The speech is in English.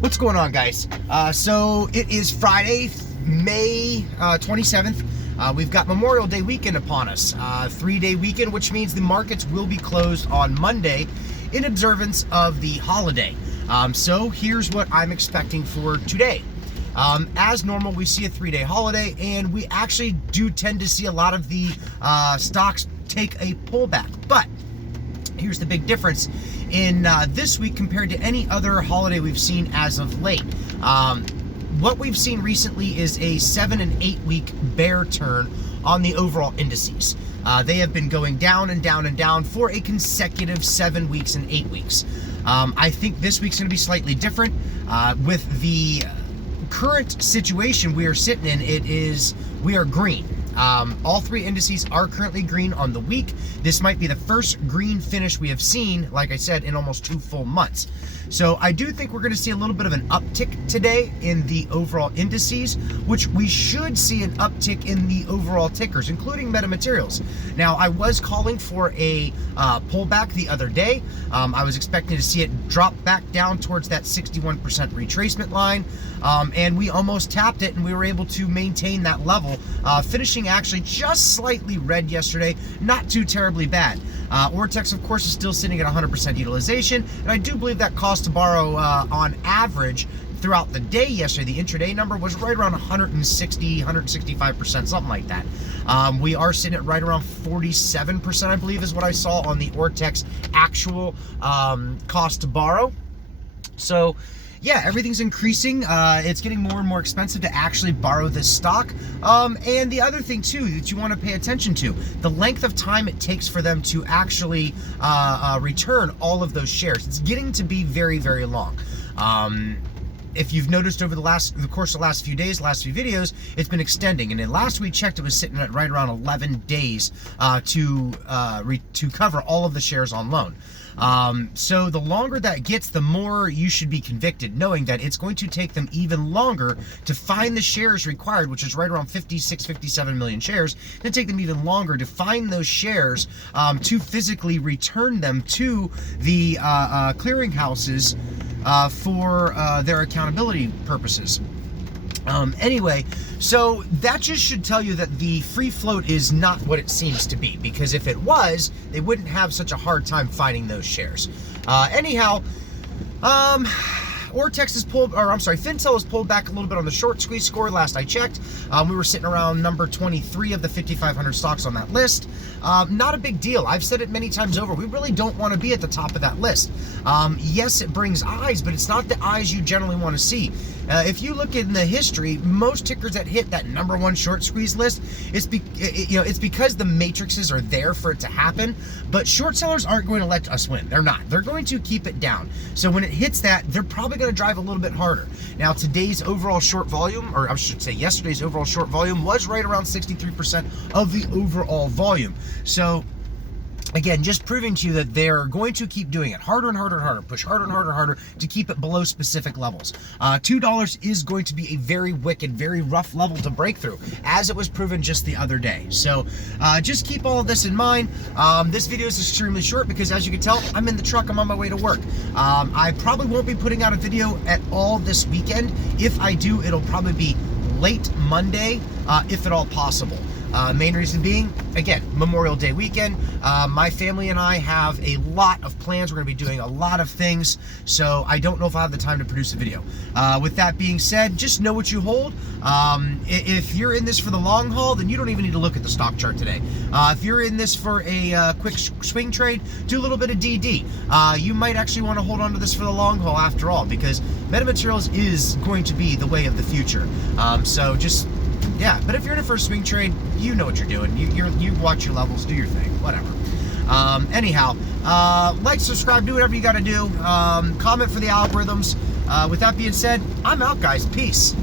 What's going on, guys? So it is Friday, May 27th. We've got Memorial Day weekend upon us. 3-day weekend, which means the markets will be closed on Monday in observance of the holiday. So here's what I'm expecting for today. As normal, we see a 3-day holiday, and we actually do tend to see a lot of the stocks take a pullback. But here's the big difference in this week compared to any other holiday we've seen as of late. What we've seen recently is a 7 and 8 week bear turn on the overall indices. They have been going down and down and down for a consecutive 7 weeks and 8 weeks. I think this week's going to be slightly different. With the current situation we are sitting in, we are green. All three indices are currently green on the week. This might be the first green finish we have seen, like I said, in almost 2 full months. So I do think we're going to see a little bit of an uptick today in the overall indices, which we should see an uptick in the overall tickers, including metamaterials. Now, I was calling for a pullback the other day. I was expecting to see it drop back down towards that 61% retracement line, and we almost tapped it, and we were able to maintain that level, finishing actually just slightly red yesterday, not too terribly bad. Ortex, of course, is still sitting at 100% utilization, and I do believe that cost to borrow on average throughout the day yesterday, the intraday number was right around 160, 165%, something like that. We are sitting at right around 47%, I believe, is what I saw on the Ortex actual cost to borrow. So yeah, everything's increasing. It's getting more and more expensive to actually borrow this stock. And the other thing, too, that you want to pay attention to, the length of time it takes for them to actually return all of those shares. It's getting to be very, very long. If you've noticed over the course of the last few days, last few videos, it's been extending. And then last we checked, it was sitting at right around 11 days to cover all of the shares on loan. So the longer that gets, the more you should be convicted, knowing that it's going to take them even longer to find the shares required, which is right around 56, 57 million shares. It's going to take them even longer to find those shares to physically return them to the clearinghouses for their accountability purposes. Anyway, so that just should tell you that the free float is not what it seems to be, because if it was, they wouldn't have such a hard time finding those shares. Anyhow, Ortex is Fintel has pulled back a little bit on the short squeeze score last I checked. We were sitting around number 23 of the 5,500 stocks on that list. Not a big deal. I've said it many times over. We really don't want to be at the top of that list. Yes, it brings eyes, but it's not the eyes you generally want to see. If you look in the history, most tickers that hit that number 1 short squeeze list, it's because the matrices are there for it to happen. But short sellers aren't going to let us win. They're not. They're going to keep it down. So when it hits that, they're probably going to drive a little bit harder. Now, today's overall short volume, or I should say yesterday's overall short volume, was right around 63% of the overall volume. So again, just proving to you that they're going to keep doing it harder and harder and harder, push harder and harder and harder to keep it below specific levels. $2 is going to be a very wicked, very rough level to break through, as it was proven just the other day. So just keep all of this in mind. This video is extremely short because, as you can tell, I'm in the truck. I'm on my way to work. I probably won't be putting out a video at all this weekend. If I do, it'll probably be late Monday, if at all possible. Main reason being, again, Memorial Day weekend. My family and I have a lot of plans. We're going to be doing a lot of things, so I don't know if I have the time to produce a video. With that being said, just know what you hold. If you're in this for the long haul, then you don't even need to look at the stock chart today. If you're in this for a quick swing trade, do a little bit of DD. You might actually want to hold on to this for the long haul after all, because metamaterials is going to be the way of the future. So just... yeah, but if you're in a first swing trade, you know what you're doing. You watch your levels, do your thing, whatever. Anyhow, like, subscribe, do whatever you got to do. Comment for the algorithms. With that being said, I'm out, guys. Peace.